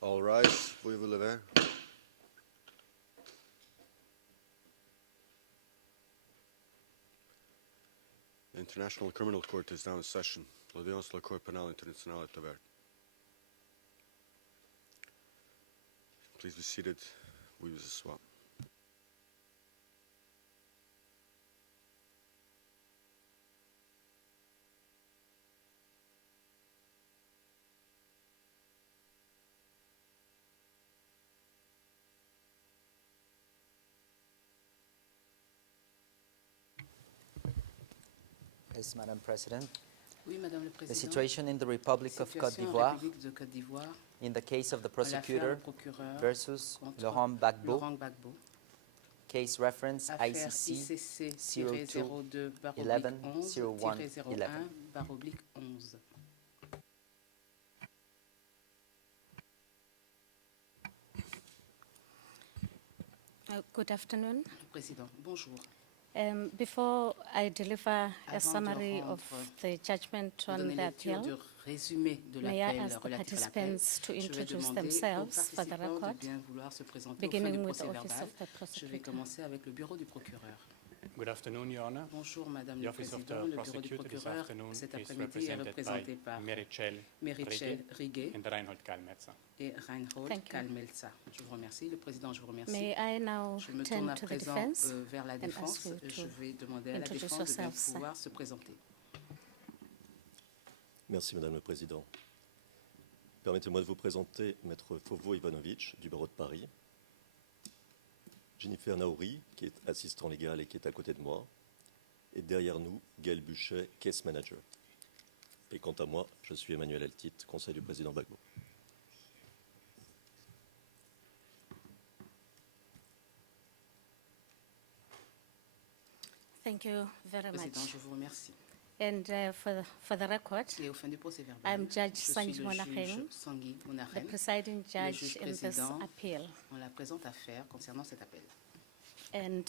All rise. Veuillez vous lever. The International Criminal Court is now in session. L'audience de la Cour pénale internationale est ouverte. Please be seated. We use a swap. Yes, Madam President. Oui, Madame le The Président. situation in the Republic of Côte Situation en d'Ivoire, République de Côte d'Ivoire, in the case of the l'affaire prosecutor du procureur versus contre Laurent Gbagbo, Laurent Gbagbo, case reference affaire ICC ICC-02 11 11 01 11. Good afternoon. Président, bonjour. Before I deliver a Avant de summary of rendre- the judgment Pour on donner the lecture du appeal, résumé de may I l'appel ask the relatif à l'appel, participants to je vais introduce demander aux themselves for the participants de record, bien vouloir se présenter au fin du beginning with the procès office verbal. of the Je vais prosecutor. commencer avec le bureau du procureur. Good afternoon, Your Honor. Bonjour, Madame The le Office of Président. the Le bureau du Prosecutor this procureur afternoon cet is après-midi est represented représenté by par Merichel Merichel Riguet and Reinhold Kalmetzer. et Reinhold Thank you. Kalmelza. Je vous remercie. Le Président, je vous remercie. May I now Je me turn tourne à to the présent defense vers la and défense. ask you Je to vais demander à la introduce défense de bien yourselves. pouvoir se présenter. Merci Madame le Président. Permettez-moi de vous présenter Maître Fovo Ivanovic du barreau de Paris, Jennifer Naouri, qui est assistant légal et qui est à côté de moi, et derrière nous, Gaël Buchet, case manager. Et quant à moi, je suis Emmanuel Altit, conseil du président Gbagbo. Thank you very Président, much. je vous remercie. And for the record, Et au fin du procès verbal, I'm Judge je suis Sanji le Monachem, juge Sangui the Monachem, presiding judge juge in this président. appeal. en la présente affaire concernant cet appel. And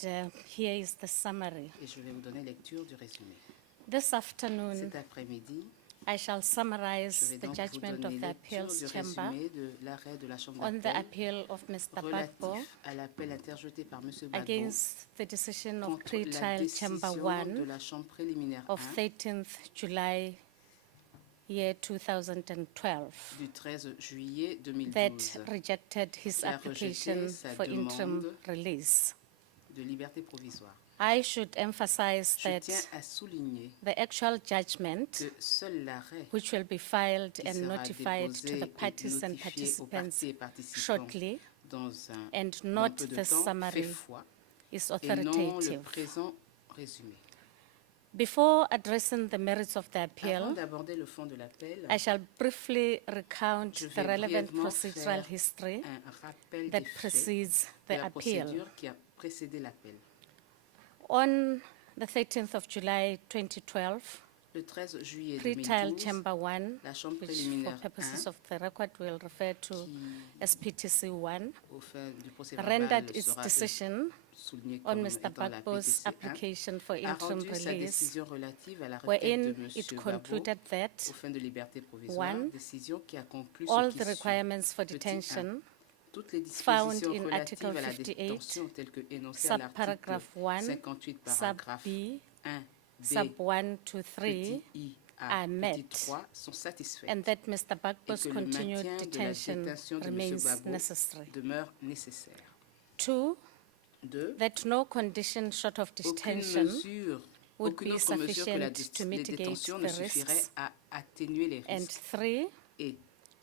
here is the summary. Et je vais vous donner lecture du résumé. This afternoon, Cet après-midi, I shall je summarize vais the donc vous judgment donner of the lecture appeals du chamber résumé de l'arrêt de la Chambre on the d'appel appeal of Mr. Gbagbo relatif à l'appel interjeté par M. Gbagbo against the decision of contre la pre-trial chamber décision de 1 la Chambre préliminaire of 1 13th July year 2012 du 13 juillet that 2012 rejected his qui a application rejeté sa for interim demande release. de liberté provisoire. I should emphasize Je that tiens à souligner the actual judgment, que seul l'arrêt which will be filed qui and sera notified to déposé the et parties and notifié aux participants parties et participants shortly dans un and dans not peu de the temps fait summary foi is et non le authoritative. présent résumé. Before addressing the merits of the Avant appeal, d'aborder le fond de l'appel, I shall briefly recount je the vais relevant brièvement procedural faire history un rappel that des faits precedes de the la appeal. procédure qui a précédé l'appel. On the 13th of July 2012, Le 13 juillet pre-trial 2012, chamber 1, la Chambre which for préliminaire purposes 1, of the record will refer to as PTC 1, au fin du procès rendered verbal its sera decision souligné on comme Mr. étant la Gbagbo's PTC 1, application for a interim rendu sa release, décision relative à la requête wherein de M. it Gbagbo concluded that aux fins de liberté provisoire, One, décision qui a conclu all ce the qui suit. requirements for Petit detention, Toutes les found dispositions in relatives Article à la 58, détention telles que énoncées à l'article subparagraph 1, 58 sub paragraphe B, 1 B sub 1 to 3, petit I A are petit met, 3 sont satisfaits and that Mr. Gbagbo's et que le continued maintien de la detention détention de M. remains Gbagbo necessary. demeure nécessaire. 2, 2. that no condition short of Aucune detention mesure, would aucune be autre mesure que la sufficient to les mitigate détentions the ne suffirait risks. à atténuer les And risques. 3, Et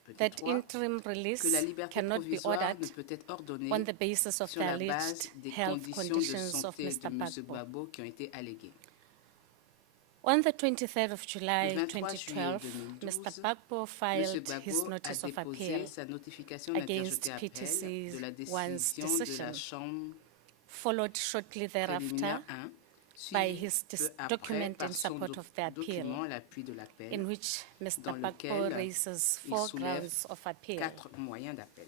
petit that 3, interim release que la liberté cannot be provisoire ordered ne peut être ordonnée on the basis of sur the la alleged base des health conditions de conditions of santé Mr. de M. Gbagbo. Gbagbo qui ont été alléguées. On the 23rd of July Le 23 juillet 2012, Mr. 2012, Gbagbo M. filed his Gbagbo a notice of déposé appeal sa notification against d'interjeté appel PTC's de la one's décision de decision. la Chambre followed shortly thereafter préliminaire 1, by suivi his peu après document par in son support of the appeal, document à l'appui de l'appel, in which Mr. dans Gbagbo lequel raises il 4 soulève grounds of appeal. 4 moyens d'appel.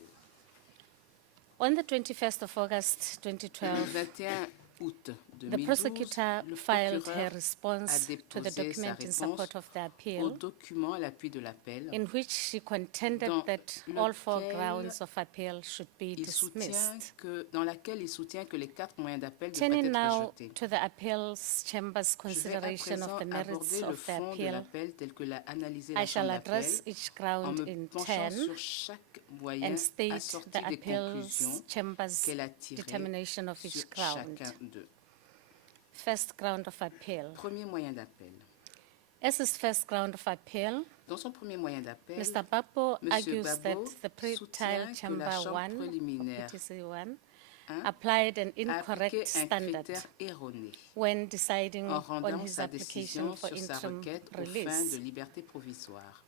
On the 21st of August Le 2012, 21 août the 2012, prosecutor le filed her procureur a response to the déposé sa document in réponse support of the au appeal, document à l'appui de l'appel. in which she contended dans that all four lequel grounds of appeal should be Dans laquelle il soutient que les 4 moyens d'appel devraient Turning être now rejetés. to the appeals chamber's Je vais à consideration of présent the merits aborder le of the fond de appeal, l'appel tel que l'a analysé I la shall Chambre d'appel address each en ground me in penchant 10 sur chaque moyen and state assorti the des appeals conclusions chamber's qu'elle a tirées determination of sur each ground. chacun d'eux. First ground of appeal. Premier moyen d'appel. As his first ground of appeal, Dans son premier moyen d'appel, Mr. Gbagbo M. argues that Gbagbo the pre-trial soutient que chamber la Chambre 1 of préliminaire PTC 1 1 applied an a appliqué incorrect un standard critère erroné when deciding en on rendant his sa application décision for sur sa interim requête aux fins de release. liberté provisoire.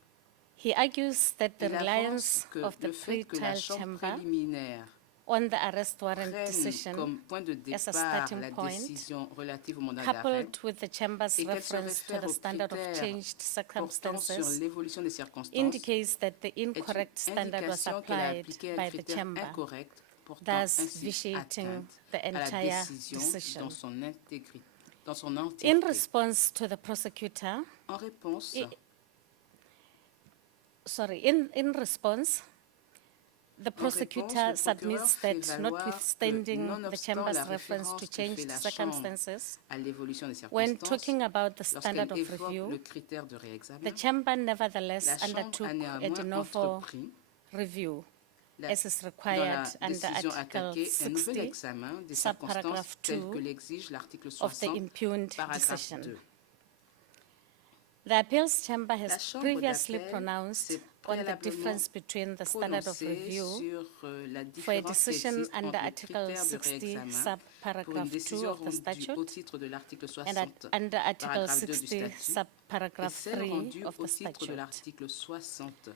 He argues that the Il reliance avance que of the le fait que la pre-trial Chambre chamber préliminaire on the arrest warrant prenne decision, comme point de as a départ starting la point, décision relative au mandat d'arrêt coupled with the chamber's et qu'elle se reference to réfère the aux standard of critères changed portant sur circumstances, l'évolution des circonstances indicates that the est une incorrect standard was indication qu'elle a applied appliqué un by the critère chamber, incorrect portant thus ainsi vitiating atteinte the à la entire décision decision. dans son In entièreté. response to the prosecutor, En réponse, in response, the prosecutor le procureur submits fait that valoir que, notwithstanding the nonobstant chamber's la reference to référence que fait changed la Chambre circumstances, à l'évolution des when circonstances, talking about the standard lorsqu'elle of évoque review, le critère de réexamen, the chamber nevertheless la Chambre undertook a a de néanmoins novo entrepris review, as is dans required la under décision Article attaquée un nouvel 60 examen des subparagraph circonstances telles 2 que l'exige l'article of the 60, impugned paragraphe decision. 2. The appeals chamber La has Chambre previously d'appel pronounced s'est on the préalablement difference between the standard of prononcée review sur la for a différence qui decision existe under entre le Article critère de 60 réexamen pour une subparagraph 2 décision of the rendue au statute titre de l'article and 60, under Article paragraphe 2 du 60 statut, et subparagraph celle 3 rendue of au the titre de statute. l'article 60,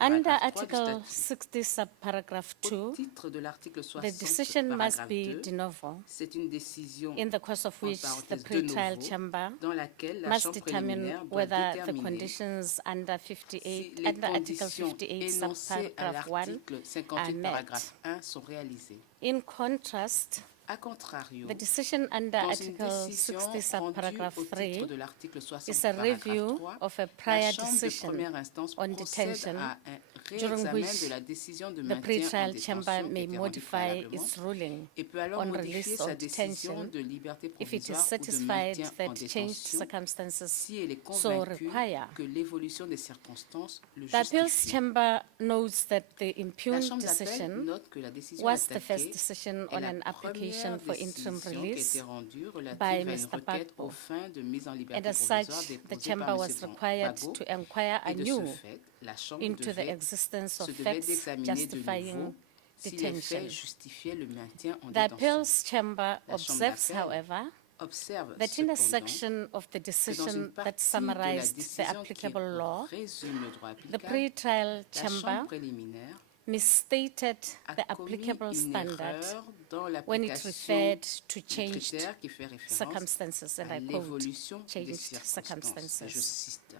Under paragraphe 3 du Article statut. 60 subparagraph Au 2, titre de l'article the 60, decision must paragraphe be 2, de novo, c'est une décision in the course of en which the parenthèse, de pre-trial novo, chamber dans laquelle la must Chambre determine préliminaire doit whether the déterminer conditions under si 58 les under Article conditions 58 énoncées à subparagraph 1 l'article are 58, met. paragraphe 1 sont réalisées. In contrast, A contrario, the decision under dans une Article décision 60 rendue subparagraph au 3 titre de l'article 60, is a paragraphe review 3, of a la prior Chambre de decision première instance on procède detention, à un during réexamen which de la décision de the maintien en pre-trial détention chamber qui a may été rendue modify préalablement its ruling et peut alors on modifier release sa or décision detention de liberté if it is provisoire ou de satisfied maintien en that changed détention circumstances si elle est so convaincue require. que l'évolution des circonstances le The appeals justifie. chamber notes that the La impugned Chambre d'appel decision note que la décision was the attaquée first decision est on la an application première for interim décision qui a release, été rendue relative by à une Mr. requête Gbagbo. aux fins de mise en liberté and as provisoire such, the déposée chamber par was M. required Gbagbo. to inquire Et de ce anew fait, la Chambre into the devait, existence se of devait facts d'examiner de justifying nouveau si les detention. faits justifiaient le maintien en The détention. appeals chamber La Chambre observes, d'appel however, Observe that in a cependant section of the que dans une decision that partie de la summarized the décision qui applicable law, résume le droit the applicable, pre-trial la chamber Chambre préliminaire misstated a the commis applicable une standard erreur dans when it l'application referred to du changed critère qui fait référence circumstances, and à I quote, l'évolution des changed circonstances. Je circumstances. cite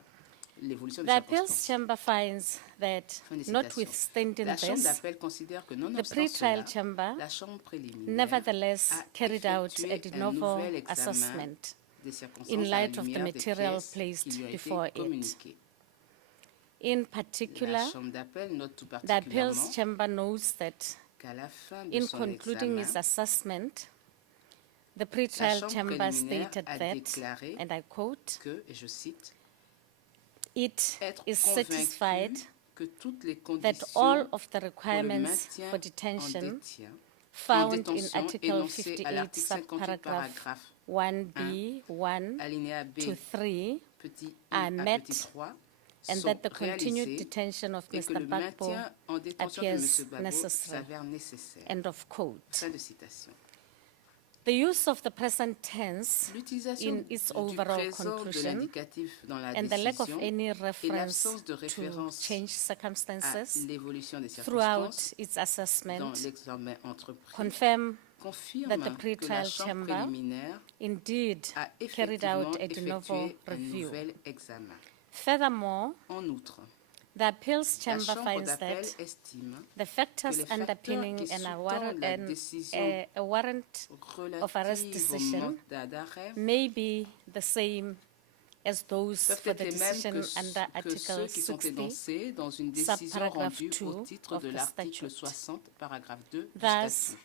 l'évolution The des appeals circonstances. chamber finds that, Fin de citation. notwithstanding La Chambre this, d'appel considère que the nonobstant pre-trial cela, chamber la Chambre préliminaire nevertheless a carried out effectué a de un novo nouvel examen assessment des circonstances in à la light of the lumière des material pièces placed qui lui ont été before it. communiquées. In La particular, Chambre d'appel note tout the appeals particulièrement chamber knows that qu'à la fin de in son concluding examen, its assessment, the la pre-trial Chambre chamber préliminaire stated a that, déclaré and I quote, que, et je cite, it être is satisfied convaincu que toutes les that conditions all of the pour le requirements maintien for en detention détention found in détention Article énoncée à 58, l'article 58, subparagraph paragraphe 1B, 1 alinéa B, to 3, petit are I, met, petit 3, and sont that the continued réalisées detention of et que Mr. le Gbagbo, maintien en détention de M. appears Gbagbo necessary. s'avère nécessaire. end of quote. Fin de citation. The use of the present tense L'utilisation in its du overall présent de conclusion l'indicatif dans la and the lack of décision any et reference l'absence de to référence changed à circumstances l'évolution des throughout circonstances its dans assessment l'examen entrepris confirm confirme that the que la pre-trial Chambre chamber préliminaire indeed a carried effectivement out a de novo effectué un review. nouvel examen. Furthermore, En outre, The appeals La chamber Chambre finds d'appel that estime the factors que les facteurs underpinning qui a sous-tendent la décision a warrant of arrest relative au decision mandat d'arrêt may be the same as those peuvent for être the les mêmes decision under que ceux Article qui sont 60, énoncés dans une décision subparagraph rendue 2 au titre of de the l'article statute. 60, paragraphe 2 du Thus, statut.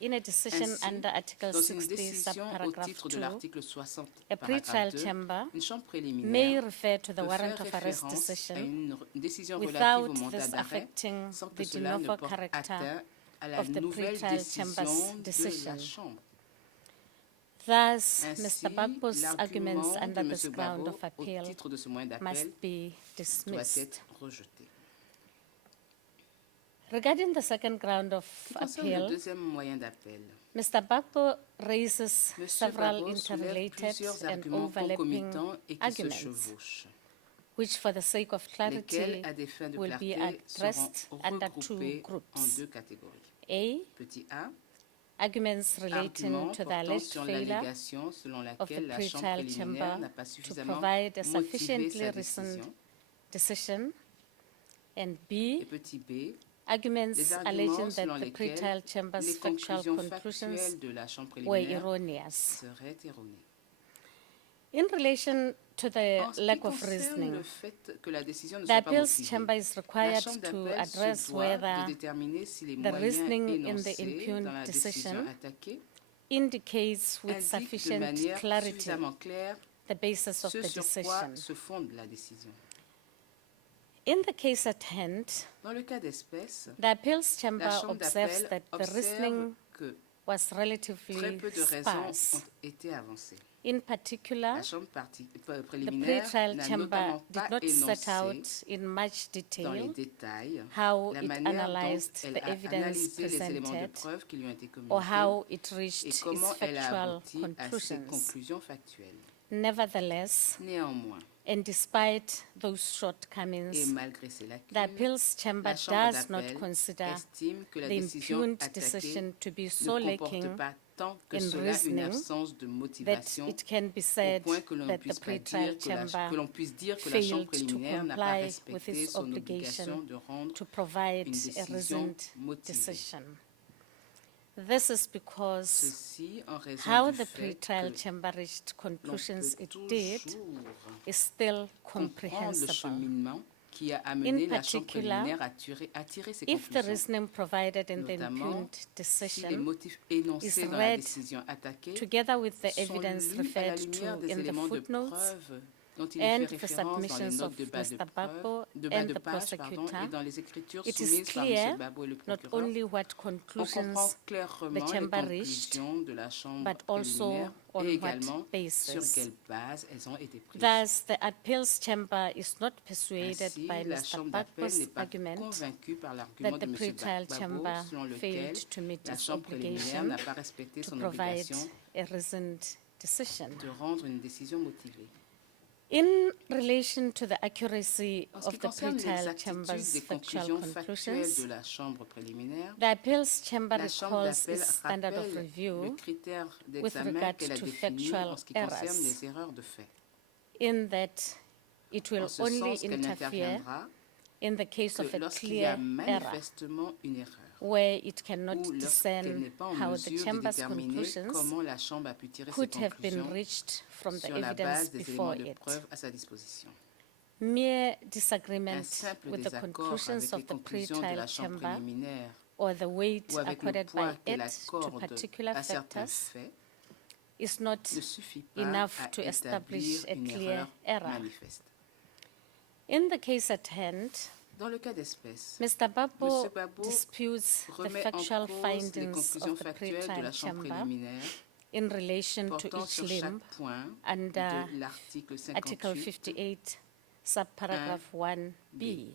in a decision Ainsi, under Article dans une 60, décision au subparagraph titre de 2, l'article 60, a paragraphe pretrial 2, chamber une chambre may préliminaire refer to the peut warrant faire of arrest référence à decision une décision relative without au mandat this d'arrêt affecting sans que the de cela ne novo porte character atteinte à la of the nouvelle pretrial chamber's décision de decision. la Chambre. Thus, Ainsi, Mr. Gbagbo's arguments l'argument de under M. this ground Gbagbo of au appeal titre de ce moyen d'appel must be doit dismissed. être rejeté. Regarding the second ground of Ce qui concerne le appeal, deuxième moyen d'appel, Mr. Gbagbo raises M. several Gbagbo soulève interrelated plusieurs and arguments overlapping concomitants et qui se arguments, chevauchent, which for the sake of clarity lesquels, à des fins de will be clarté, seront addressed under two regroupés en groups. deux catégories. A, Petit A, arguments relating argument to the portant alleged sur failure l'allégation selon of the laquelle la Chambre pretrial préliminaire chamber n'a pas to suffisamment provide a motivé sufficiently sa reasoned décision. decision, and Et B, petit B, arguments des alleging arguments selon that the lesquels pretrial chamber's les factual conclusions conclusions factuelles de la Chambre were préliminaire erroneous. seraient erronées. In relation to the En ce qui lack of concerne reasoning, le fait que la décision ne the soit pas appeals motivée, chamber is la required Chambre to d'appel address se doit de whether déterminer si les the moyens reasoning in the énoncés impugned dans la décision decision attaquée indicates with indiquent de sufficient manière clarity suffisamment claire the basis of ce the sur decision. quoi se fonde la décision. In the case at hand, Dans le cas d'espèce, the appeals chamber la Chambre observes d'appel that the reasoning observe que was très relatively peu de raisons sparse. ont été avancées. In particular, La Chambre the préliminaire pretrial n'a chamber notamment did pas not set out énoncé in much dans les detail détails how la it manière dont analyzed elle the a evidence analysé les éléments de presented preuve qui lui ont été or communiqués how it et reached its comment elle a factual abouti à ses conclusions. conclusions factuelles. Nevertheless, Néanmoins, and despite those et shortcomings, malgré ces the lacunes, appeals chamber la Chambre does not d'appel consider estime que la the décision impugned attaquée decision to be so ne comporte lacking pas tant que in cela une reasoning absence de that motivation it can be au said point que l'on that the puisse pas pretrial dire que la chamber puisse dire que la Chambre failed to préliminaire n'a pas comply with respecté its son obligation obligation de rendre to provide une a décision reasoned motivée. decision. This is because Ceci en raison how du the fait pretrial que chamber reached l'on conclusions peut it did toujours is still comprendre le comprehensible. cheminement qui a amené la Chambre particular, préliminaire à tirer ses If the conclusions. reasoning provided in the Notamment, impugned Si les decision, motifs énoncés is dans la read décision attaquée together with the sont evidence lus à la referred lumière to des in the éléments de footnotes preuve dont il and est the fait référence dans les submissions notes of de bas de Mr. preuve, Gbagbo de bas and de the page, pardon, prosecutor, et dans les écritures it is soumises par clear M. Gbagbo et le not procureur. only what On comprend conclusions clairement the les chamber reached, conclusions de la Chambre but also préliminaire on et what également sur basis. quelle base elles ont été prises. Thus, the appeals chamber is not persuaded Ainsi, by la Mr. Chambre d'appel n'est Gbagbo's pas argument convaincue par l'argument that de the M. pretrial Gbagbo chamber selon lequel failed to meet la its Chambre préliminaire obligation n'a pas respecté to son provide obligation a reasoned decision. de rendre une décision motivée. In relation to the accuracy En ce qui of the concerne pretrial l'exactitude chamber's des factual conclusions factuelles conclusions, de la Chambre préliminaire, the appeals chamber la Chambre recalls d'appel its standard of rappelle le review critère with d'examen regard qu'elle a to défini factual en ce qui concerne errors, les erreurs de fait. in that it will En ce only sens qu'elle interfere n'interviendra in the case of que a lorsqu'il y a clear error, manifestement une erreur, where it cannot ou lorsqu'elle discern n'est pas en how the mesure de chamber's déterminer conclusions comment la Chambre a pu tirer ses could have been conclusions reached from the sur la evidence base des before éléments de it. preuve à sa disposition. Mere Un disagreement simple with the désaccord conclusions avec les of the conclusions de la pretrial Chambre chamber préliminaire or the weight ou avec le accorded by poids qu'elle it to accorde particular à certains factors faits is not ne suffit pas enough à to establish établir a une clear erreur error. manifeste. In the case at hand, Dans le cas d'espèce, Mr. Gbagbo M. Gbagbo disputes the remet en factual cause les findings conclusions of the factuelles de la pretrial Chambre chamber préliminaire in relation to portant each sur limb chaque point under de l'article Article 58 58, subparagraph 1b.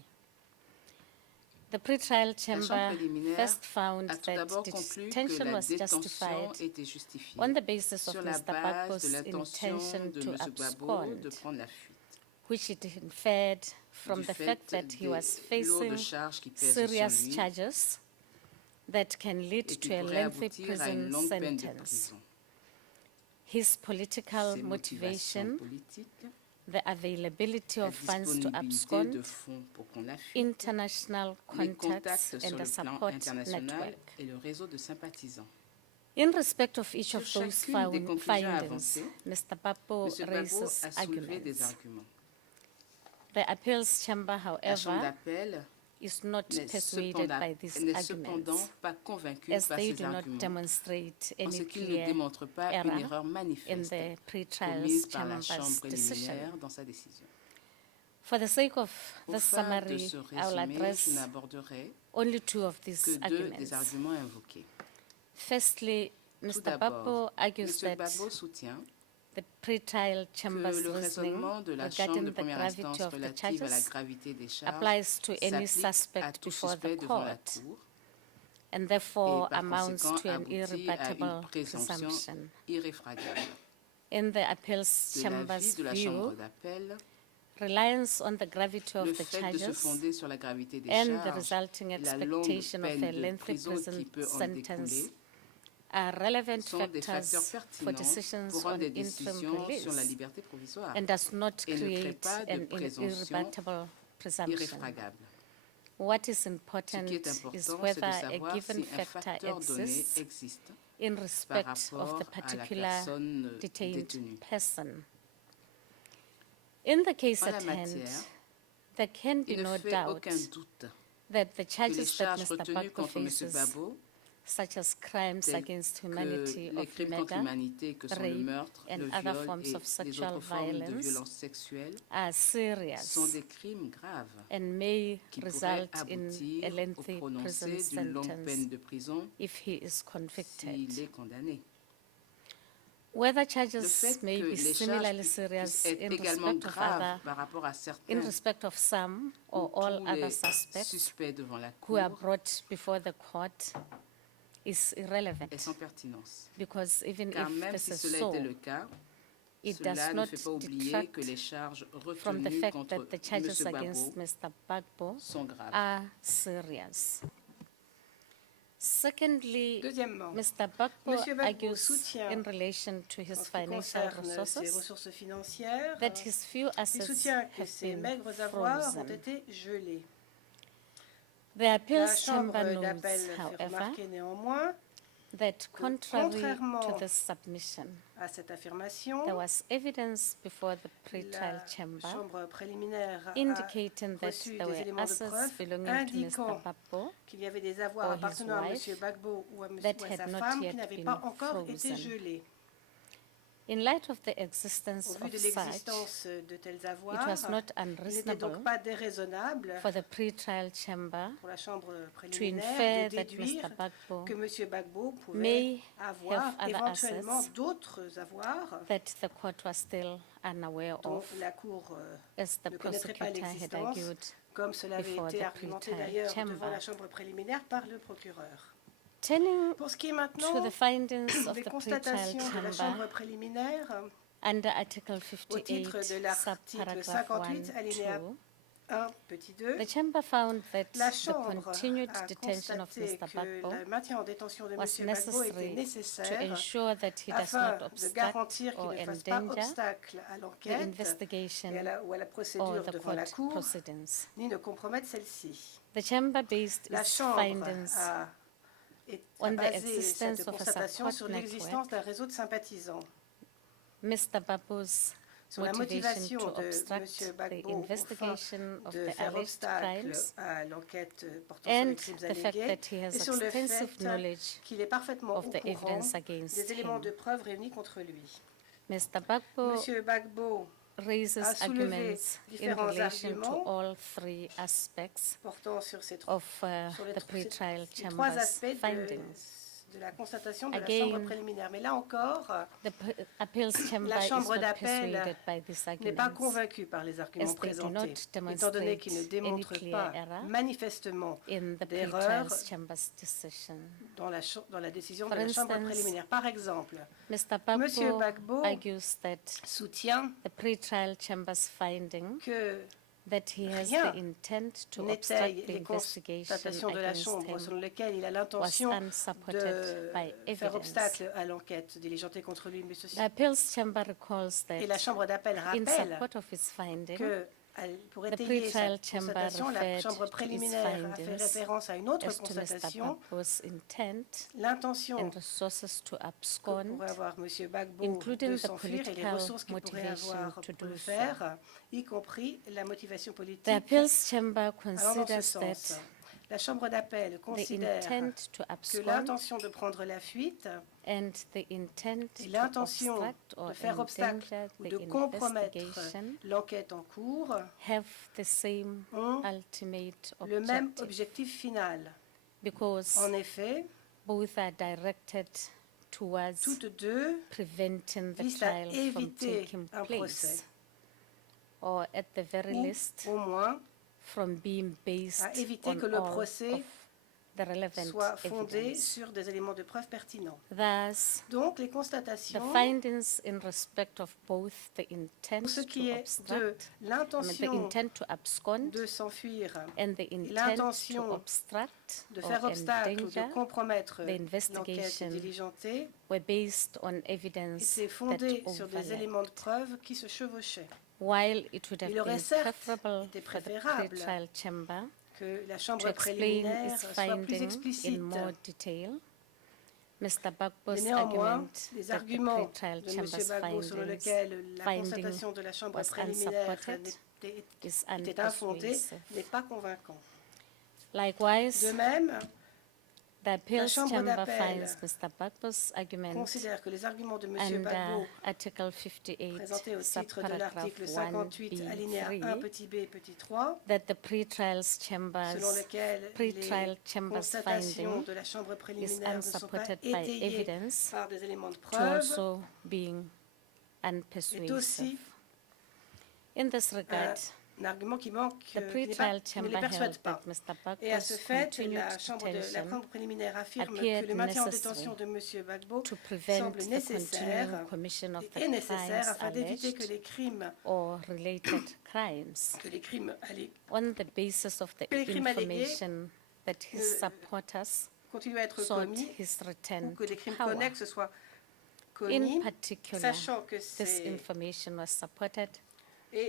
The pretrial chamber préliminaire first found a tout that d'abord conclu que detention la was détention justified était justifiée on the basis of sur la Mr. base Gbagbo's de l'intention intention de to M. Gbagbo abscond, de prendre la fuite. which it inferred from Du the fait fact that he des was lourdes facing charges qui pèsent serious sur lui charges that can lead et qui to a pourraient lengthy aboutir à une prison longue peine de sentence. prison. His political Ses motivations motivation politiques the availability la of funds to disponibilité de abscond, fonds pour qu'on affûte, international les contacts contacts sur and a le plan support international network. et le réseau de sympathisants. In respect of each Sur of those chacune des conclusions findings, avancées, Mr. Gbagbo M. Gbagbo raises a soulevé des arguments. arguments. The appeals chamber, La Chambre however, d'appel is not n'est persuaded by these cependant arguments, pas convaincue as par they ces do not arguments, demonstrate en any ce qu'ils ne clear démontrent pas une error erreur in manifeste the pre-trial commise par la Chambre chamber's decision. préliminaire dans sa décision. For the sake of Au the fin de summary, ce I will résumé, address je n'aborderai only two of these que deux des arguments. arguments invoqués. Firstly, Tout Mr. d'abord, Gbagbo M. argues that Gbagbo soutient the pre-trial que chamber's le reasoning raisonnement de la Chambre regarding de the première gravity instance of the relative à la charges gravité des charges applies to any s'applique à suspect tout before suspect the devant la court Cour and et therefore par amounts conséquent to an aboutit à une irrebuttable présomption presumption. irréfragable. In the appeals De l'avis chamber's de la Chambre view, d'appel, reliance on the gravity of le the fait de se charges fonder sur la gravité des and the charges resulting et la longue expectation of peine a de lengthy prison prison qui peut en sentence découler are relevant sont des facteurs factors for pertinents decisions pour on rendre des interim décisions sur la release liberté provisoire and does not et ne crée create pas de an présomption irrebuttable presumption. irréfragable. What is Ce important qui est is important, c'est whether de a savoir given si un factor facteur donné exists existe in par respect rapport of the à la particular personne detained détenue. person. In the case En la at hand, matière, there can be il ne no fait doubt aucun doute that the que les charges that charges Mr. retenues Gbagbo contre M. faces, Gbagbo, such as crimes telles against que humanity les of crimes contre murder, l'humanité que sont le rape, meurtre, and le other viol forms et of les sexual autres formes de violence violence sexuelle, are serious sont des crimes graves and may qui pourraient result in aboutir a au lengthy prononcé prison d'une longue sentence peine de prison if he is convicted. s'il est condamné. Whether Le charges fait may que be les similarly charges serious puissent être in également respect of graves other, par rapport à in certains respect of some or ou all tous other les suspects suspects devant la who are Cour brought before the court is irrelevant, est sans pertinence. because even Car if même this si is cela so, était le cas, it cela does ne not fait pas oublier detract que les charges from the retenues fact contre that the M. charges Gbagbo against Mr. Gbagbo sont graves. are serious. Secondly, Deuxièmement, Mr. Gbagbo Monsieur Gbagbo argues soutient, in relation to his en ce qui financial concerne ses resources ressources financières, that his few il assets soutient que have ses been maigres avoirs ont frozen. été gelés. The La appeals Chambre chamber d'appel notes, fait however, remarquer néanmoins, that contrary to contrairement this submission, à cette affirmation, there was evidence before the pre-trial la chamber Chambre préliminaire a indicating that reçu there des were éléments de assets preuve belonging to Mr. indiquant Gbagbo qu'il y avait des avoirs or his appartenant à M. wife Gbagbo ou à that sa had not femme qui yet n'avaient been pas encore été frozen. gelés. In light of the existence Au vu of de such, l'existence de tels it avoirs, was not il n'était unreasonable donc pas déraisonnable for the pre-trial chamber pour la Chambre to préliminaire infer de that déduire Mr. Gbagbo que M. Gbagbo pouvait may avoir have other éventuellement assets d'autres avoirs that the court was still unaware dont of, la Cour as the ne connaîtrait pas prosecutor had l'existence, argued. comme cela avait before été the argumenté pre-trial d'ailleurs chamber. devant la Chambre préliminaire par le procureur. Turning Pour ce qui est to maintenant the findings of des the pre-trial constatations de la Chambre chamber préliminaire, under Article au titre 58, de l'article subparagraph 58, 1, alinéa 2, 1, petit 2, the chamber found that la the Chambre continued a detention of constaté Mr. que Gbagbo le maintien en détention de M. was Gbagbo était necessary to nécessaire ensure that he does afin not de obstruct garantir qu'il or ne fasse pas endanger obstacle à the l'enquête investigation ou à la or procédure the devant la court Cour, proceedings. ni ne compromette celle-ci. The chamber based La its Chambre findings a on the basé existence cette of a constatation support sur l'existence d'un réseau de sympathisants, Mr. Gbagbo's sur la motivation motivation to de obstruct M. the Gbagbo au investigation of de the faire alleged obstacle crimes à l'enquête portant sur and les crimes the fact allégués that he has et sur le extensive fait knowledge qu'il est parfaitement of au the courant evidence against des éléments him. de preuve réunis contre lui. Mr. Gbagbo M. Gbagbo raises a soulevé arguments in différents relation to arguments all three aspects portant sur ces of sur les the pre-trial ces trois chamber's aspects findings. de la constatation de la Again, Chambre préliminaire. Mais là encore, The appeals chamber la is Chambre not d'appel persuaded by these n'est pas arguments, convaincue par les arguments as they do not présentés, étant donné qu'ils ne demonstrate démontrent any clear pas error manifestement in the d'erreur pre-trial chamber's decision. dans la décision de For la Chambre instance, préliminaire. Par exemple, Mr. Monsieur Gbagbo Gbagbo argues that soutient the pre-trial chamber's finding que that he has rien the intent to n'étaye obstruct the les investigation constatations de la against Chambre him selon lesquelles il a was l'intention unsupported by de faire evidence. obstacle à l'enquête diligentée contre lui. Mais ceci- The appeals chamber recalls Et la that Chambre d'appel in rappelle support of his finding, que pour the étayer sa pretrial chamber constatation, la referred Chambre to his préliminaire a fait findings référence à une autre as to Mr. constatation, Gbagbo's intent l'intention and resources to que abscond, pourrait avoir M. Gbagbo including de the s'enfuir et les political ressources qu'il pourrait motivation avoir to pour do le so. faire, y compris la motivation The politique. appeals chamber Alors, dans ce considers sens, that la Chambre d'appel the considère intent to que abscond l'intention de prendre la fuite and the intent et to l'intention obstruct or de faire obstacle endanger ou the de compromettre investigation l'enquête en cours have the same ont ultimate le même objective, objectif final. because En effet, both are directed towards toutes deux preventing the visent à trial from éviter taking un place, procès, or at the very ou least au moins from being based à éviter on que le all procès of the relevant soit fondé evidence. sur des éléments de preuve pertinents. Thus, Donc, les the constatations, findings in respect of both the intent pour ce qui to est de obstruct, the l'intention intent to abscond, de s'enfuir, and the intent to l'intention obstruct de or faire obstacle ou de endanger compromettre the l'enquête investigation diligentée, were based on evidence était fondée that sur des overlapped. éléments de preuve qui se chevauchaient. While it would have Il aurait been certes preferable été for the préférable pretrial chamber Que la to Chambre explain préliminaire its soit plus finding explicite. in more detail, Mr. Mais Gbagbo's néanmoins, argument les that the arguments pretrial de M. chamber's Gbagbo selon findings lesquels la finding constatation de la Chambre was préliminaire unsupported is était infondée unpersuasive. n'est pas convaincant. Likewise, De même, the appeals Chambre chamber d'appel finds Mr. Gbagbo's argument considère que les arguments de M. under Gbagbo Article 58, présentés au titre de subparagraph l'article 58, alinéa 1, 1b3, petit b, petit 3, that the pretrial selon chamber's lequel pretrial les chamber's constatations finding de la Chambre is préliminaire ne sont pas unsupported by étayées evidence par des éléments de to preuve, also being est unpersuasive. aussi In this regard, un argument qui manque, the pretrial qui ne les chamber persuade held pas. that Mr. Et à ce Gbagbo's fait, continued la Chambre detention préliminaire affirme appeared que le maintien en necessary détention de M. Gbagbo to prevent semble the nécessaire continuing commission of the et nécessaire crimes afin d'éviter que alleged les crimes, or related crimes allégués on the basis of the Que les crimes allégués information that his ne supporters continuent à être sought commis his ou return que des to crimes power. connexes soient In commis, particular, sachant que this information was supported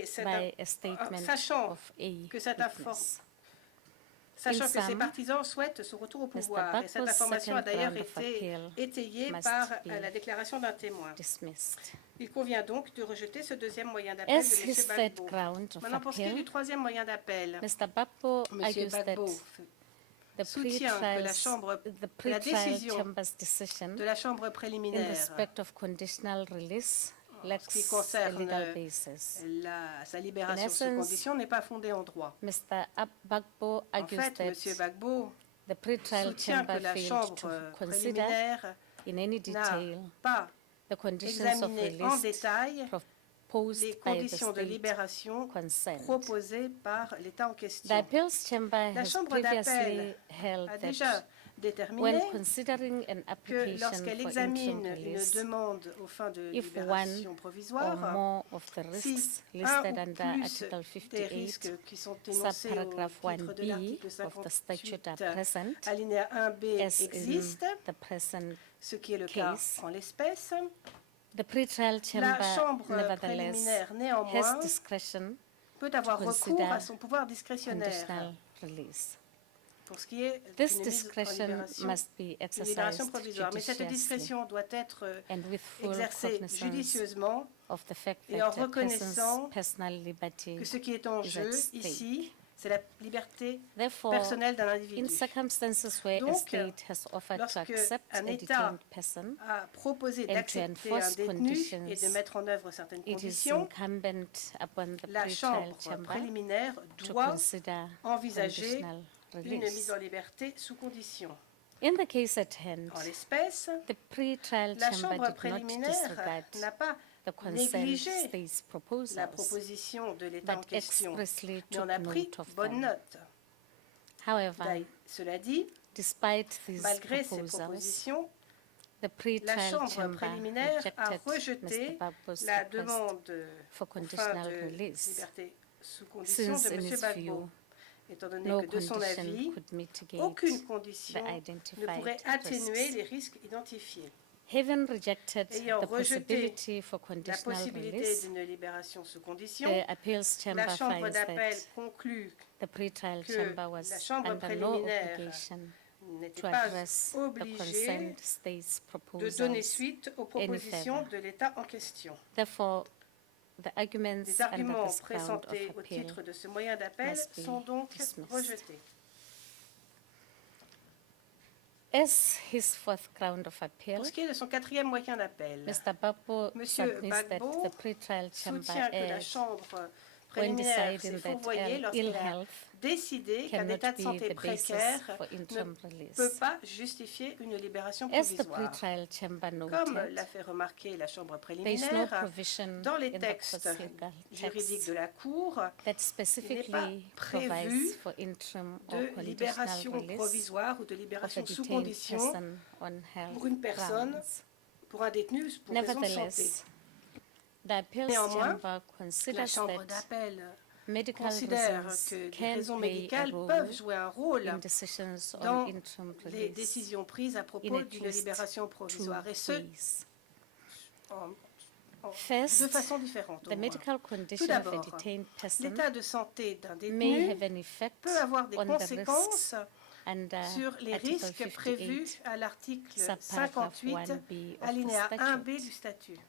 cette by a statement sachant of a que cette witness. sachant que ces sum, partisans souhaitent son retour au pouvoir. Et cette Gbagbo's information a second d'ailleurs round of été appeal étayée must par be la déclaration d'un témoin. Dismissed. Il convient donc de rejeter ce deuxième moyen d'appel As de M. his third Gbagbo. ground of Maintenant, pour ce qui est appeal, du troisième moyen d'appel, Mr. Gbagbo M. argues that Gbagbo the soutient que la pretrial décision chamber's decision de la Chambre in préliminaire respect of conditional release en ce qui lacks a concerne legal basis. sa libération In sous essence, condition n'est pas fondée en droit. Mr. Gbagbo En argues fait, M. that Gbagbo the pretrial soutient que chamber la failed Chambre to consider préliminaire in any n'a detail pas the conditions of examiné en release détail proposed les by the conditions de state libération concerned. proposées par l'État en The question. appeals chamber La has Chambre previously d'appel held a that déjà déterminé when considering an que application lorsqu'elle for examine interim une release, demande aux fins de if libération or provisoire, more of the si risks un listed ou under plus Article des 58, risques qui sont énoncés au subparagraph titre de 1b l'article of the statute 58, are present, alinéa 1b as in existe, the present ce qui est le cas case, en l'espèce. the pretrial La chamber, Chambre nevertheless, préliminaire, has néanmoins, discretion peut avoir to recours consider à son pouvoir discrétionnaire conditional release. pour ce qui est This d'une mise en discretion libération, must be d'une exercised libération provisoire. Mais cette judiciously discrétion doit être and with full exercée cognizance judicieusement of the fact et en that a person's reconnaissant personal liberty que ce qui est en is jeu at stake. ici, c'est la liberté Therefore, personnelle d'un in individu. circumstances where a Donc, state has offered to lorsque accept un a État detained person, A proposé and to d'accepter un enforce détenu conditions, et de mettre en œuvre certaines it is conditions, incumbent upon the la pretrial Chambre chamber préliminaire to doit consider envisager conditional une mise release. en liberté sous condition. In the case at hand, En l'espèce, the pretrial la chamber Chambre did not préliminaire disregard n'a pas the concerned négligé state's la proposals, proposition de l'État en but question, expressly mais on took a pris note of bonne them. note. However, Cela dit, despite these malgré ces proposals, propositions, the la pretrial Chambre chamber préliminaire a rejected rejeté Mr. Gbagbo's la request demande for aux fins conditional de release. liberté sous condition since de in M. his Gbagbo, view, étant donné no que de son condition avis, could mitigate aucune the condition ne identified pourrait atténuer risks. les risques identifiés. Having rejected Ayant the rejeté possibility for La conditional possibilité release, d'une libération sous condition, the appeals chamber la Chambre finds d'appel that conclut the pretrial que chamber was la Chambre under no préliminaire obligation n'était to pas address the obligée concerned state's de donner proposals. suite aux propositions de l'État en question. Therefore, the arguments Les under arguments this ground of présentés au appeal titre de ce moyen d'appel must be sont donc dismissed. rejetés. As his fourth ground of appeal, Pour ce qui est de son quatrième moyen d'appel, Mr. Gbagbo Monsieur submits that Gbagbo the pretrial chamber soutient que la erred Chambre when préliminaire s'est deciding that fourvoyée ill lorsqu'elle a health décidé qu'un cannot état de be santé the basis précaire for ne interim release. peut pas justifier une libération As the provisoire. pretrial chamber Comme noted, l'a fait remarquer la Chambre there is no préliminaire, provision dans les in the textes post-legal juridiques text de la Cour, that specifically prévu provides for interim or de conditional libération release provisoire ou de of a libération sous detained condition person on health pour une personne, grounds. pour un détenu pour raison de santé. Nevertheless, the appeals Néanmoins, chamber La considers Chambre that d'appel medical considère reasons que des can raisons play a médicales role peuvent jouer un rôle in decisions dans on interim les release décisions prises à in propos at d'une least libération two provisoire, et ce, ways. de First, façon différente. the Au moins. medical Tout condition of a d'abord, detained person l'état de santé d'un may détenu have an effect peut avoir des on the risks conséquences under sur les Article risques prévus 58, à l'article subparagraph 58, 1b of the alinéa 1b statute. du statut.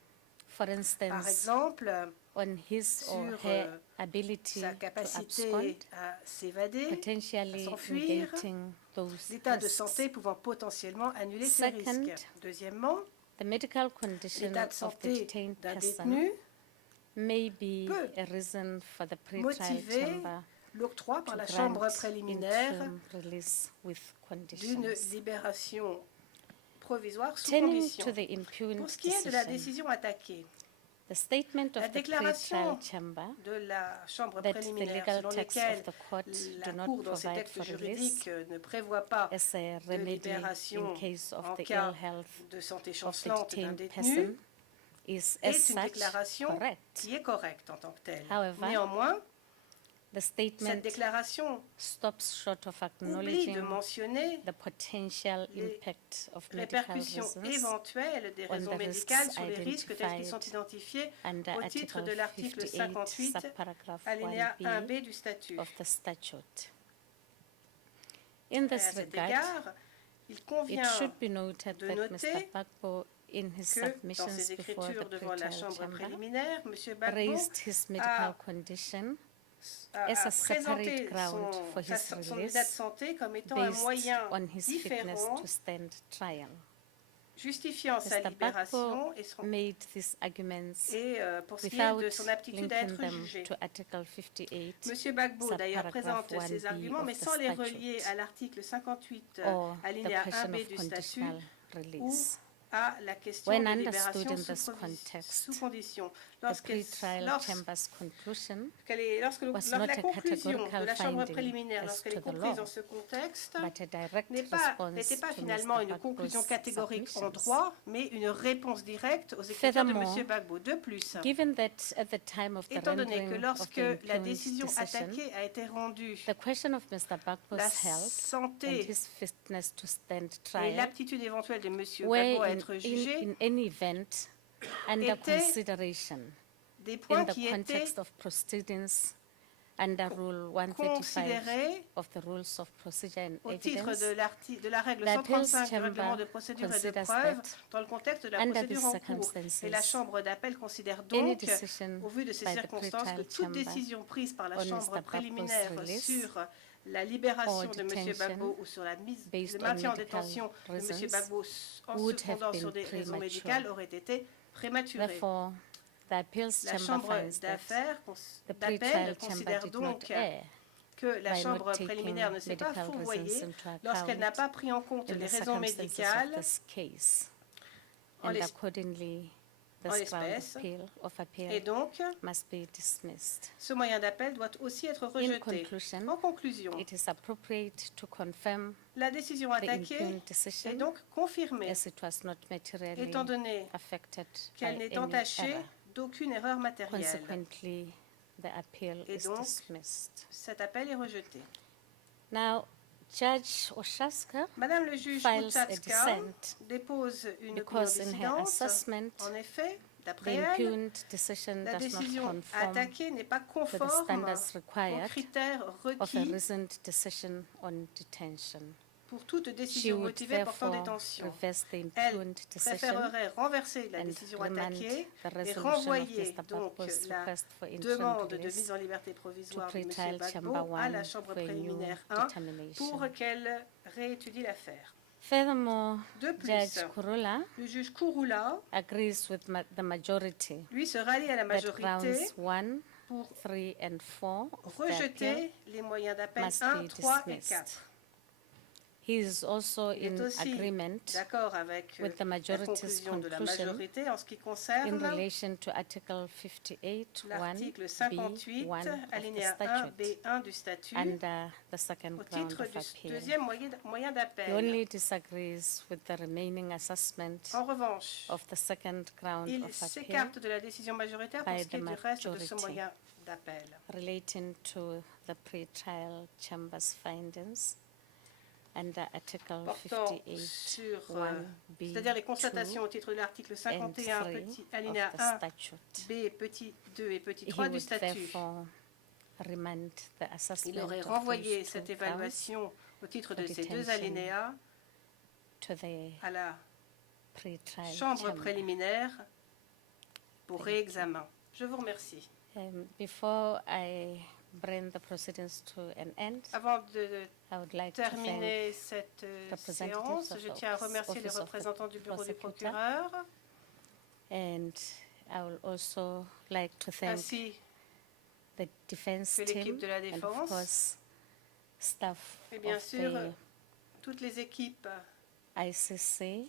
For Par instance, exemple, on his or sur her ability sa to capacité abscond, à s'évader, potentially à s'enfuir, negating those l'état de risks. santé pouvant potentiellement annuler ces Second, risques. Deuxièmement, The medical condition l'état de of the santé detained d'un person détenu may be peut a reason for the pretrial motiver chamber l'octroi par to la Chambre grant préliminaire interim release with d'une conditions. libération provisoire sous Turning condition. to the impugned Pour ce qui est de la decision, décision attaquée, the statement la of the déclaration pretrial chamber de la Chambre that the préliminaire legal selon text laquelle of the court la do not Cour, dans ses provide textes for juridiques, release ne prévoit pas as a de remedy libération in case of en the cas ill health de santé of the chancelante d'un detained détenu person is as est une such déclaration correct. qui est correcte en tant que telle. However, Néanmoins, The cette statement déclaration stops short of oublie de acknowledging mentionner the potential les impact of medical répercussions reasons éventuelles des on raisons the médicales risks sur les risques tels qu'ils sont identified identifiés under au titre Article de l'article 58, 58, subparagraph alinéa 1b 1b du statut. of the statute. In Et à this cet regard, égard, il it convient should be noted de that noter Mr. Gbagbo, in his que dans submissions ses before the écritures devant la pretrial Chambre chamber, préliminaire, M. Gbagbo raised his medical condition a as a separate présenté ground for his son release état de santé comme étant un based moyen on his fitness différent to stand trial. justifiant sa Mr. libération Gbagbo made these arguments et pour ce qui est without de son aptitude à linking être them jugé. to Article 58 M. Gbagbo d'ailleurs subparagraph présente ses 1b arguments, of mais the sans les statute relier à l'article 58, or the alinéa question 1b of du statut, conditional release. à la question When de understood libération in this context, sous condition. The pretrial chamber's conclusion Lorsque was not la a conclusion de categorical la Chambre finding préliminaire, as lorsqu'elle to est the comprise law, dans ce contexte, but a direct n'était response pas to finalement Mr. une conclusion Gbagbo's catégorique en submissions. droit, mais une réponse directe aux écritures de Furthermore, M. Gbagbo. De plus, Given that at the time of the étant donné que rendering of lorsque the la impugned décision decision, attaquée a été rendue, the question of Mr. la Gbagbo's health and santé his fitness to stand et trial l'aptitude éventuelle de M. were Gbagbo à être jugé in any event under étaient consideration des in points the qui étaient context of proceedings under Rule 135 considérés of the Rules of Procedure and au titre Evidence. de la règle The appeals 135 du règlement chamber de procédure et de considers preuve that dans le contexte de la under procédure these en cours. circumstances, Et la Chambre d'appel considère any donc, decision au vu de ces by the circonstances, que pretrial toute chamber décision prise par la on Chambre Mr. Gbagbo's préliminaire release sur la libération or de M. detention Gbagbo ou sur la mise, based le on maintien en medical détention de M. reasons Gbagbo en would se have fondant been sur des raisons premature. médicales aurait été prématurée. Therefore, the appeals La chamber Chambre finds that d'appel the pretrial chamber considère did not donc err que la by Chambre not taking préliminaire ne s'est pas medical fourvoyée reasons into lorsqu'elle n'a account pas pris en compte in les the raisons circumstances médicales of this case, en and l'es- accordingly, en this ground l'espèce. of appeal Et donc, must be dismissed. ce moyen d'appel doit aussi être In rejeté. conclusion, En conclusion, it is appropriate to confirm la décision the attaquée impugned est decision donc confirmée, as it was not materially étant donné affected qu'elle by n'est any entachée error. d'aucune erreur matérielle. Consequently, the appeal Et is donc, dismissed. cet appel est rejeté. Now, Judge Oshaska Madame le juge files a Oct-26 dissent dépose une opinion because in her dissidente. assessment, En effet, the d'après elle, impugned decision la does not décision conform attaquée n'est pas to the conforme standards aux required critères of a requis recent decision on detention. pour toute She décision would motivée portant therefore détention. reverse the Elle impugned decision préférerait renverser la and décision remand attaquée the et resolution of renvoyer Mr. donc Gbagbo's la request for interim demande de release mise en liberté provisoire de M. pre-trial chamber Gbagbo à la 1 chambre for a new préliminaire 1 determination. pour qu'elle réétudie l'affaire. Furthermore, De plus, Judge Kurula le juge Kurula, agrees with the majority lui, se rallie à la that majorité rounds 1, pour 3 and 4 of the appeal rejeter les moyens d'appel must 1, be 3 et dismissed. 4. He is also Il est in aussi agreement d'accord avec with the la majority's conclusion de la conclusion majorité en ce qui in concerne relation to Article 58, 1, l'article 58, B, 1 of the alinéa 1, statute, B1 du statut, under the second au ground titre of du appeal. deuxième moyen He d'appel. only disagrees with the remaining assessment En revanche, of the second ground il of appeal s'écarte de la décision majoritaire pour by ce qui est the du reste de ce majority. moyen d'appel. relating to the pre-trial chamber's findings under Article Portant 58, sur, 1B, c'est-à-dire les constatations au titre de l'article and 51, 3 petit alinéa of the 1, statute. B, petit 2 et petit He 3 du would statut. therefore remand the assessment Il aurait of renvoyé those cette two évaluation au titre de for ces deux detention alinéas to the à la pre-trial chambre chamber. préliminaire pour Thank you. réexamen. Je vous remercie. Before I bring the proceedings to an end, Avant de I would like to thank terminer cette representatives séance, of je the tiens à remercier les Office of the représentants du bureau du prosecutor. procureur, and I would also like to thank ainsi the defense que team l'équipe de la and of défense course staff et bien of sûr the toutes les équipes ICC,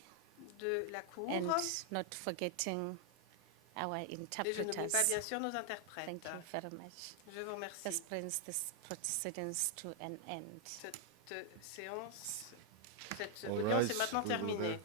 de la Cour. and not forgetting our Et je n'oublie interpreters. pas bien sûr nos Thank interprètes. you very much. Je vous remercie. This brings this proceedings to an end. Cette séance, cette All audience rise. est maintenant We will terminée.